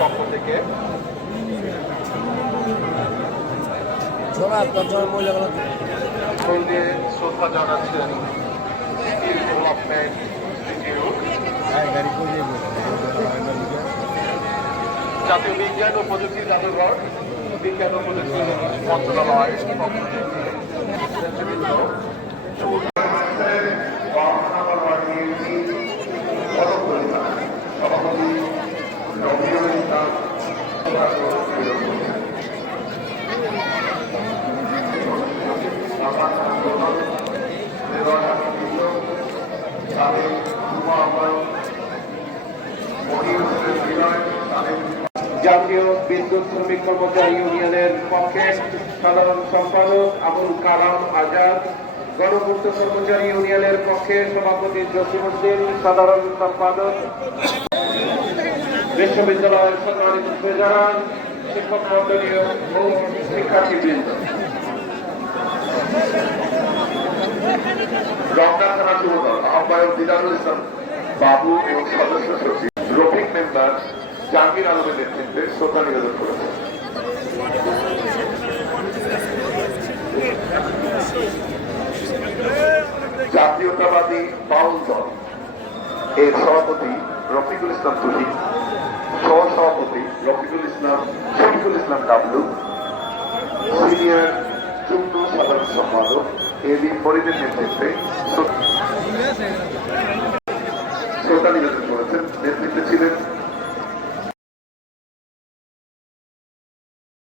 পক্ষ থেকে শ্রদ্ধা জানাচ্ছেন স্কিল ডেভেলপমেন্ট ইনস্টিটিউট, জাতীয় বিজ্ঞান ও প্রযুক্তি জাদুঘর, বিজ্ঞান ও প্রযুক্তি মন্ত্রণালয় জাতীয় বিদ্যুৎ শ্রমিক কর্মচারী ইউনিয়নের পক্ষে সাধারণ সম্পাদক আবুল কালাম আজাদ, গণপূর্ত কর্মচারী ইউনিয়নের পক্ষে সভাপতি জসিমউদ্দিন, সাধারণ সম্পাদক, বিশ্ববিদ্যালয়ের সম্মানিত প্রধান, শিক্ষক মন্ডলীয় ও শিক্ষার্থীবৃন্দ, রমজান থানা যুবদল আহ্বায়ক দিদারুল ইসলাম বাবু এবং সদস্য সচিব রফিক মেম্বার জাহাঙ্গীর আলমের নেতৃত্বে শ্রদ্ধা নিবেদন করেছে। জাতীয়তাবাদী বাউল দল এর সভাপতি রফিকুল ইসলাম তুহিন, সহসভাপতি শফিকুল ইসলাম ডাবলু, সিনিয়র যুগ্ম সাধারণ সম্পাদক এবি ফরিদের নেতৃত্বে শ্রদ্ধা নিবেদন করেছেন। নেতৃত্বে ছিলেন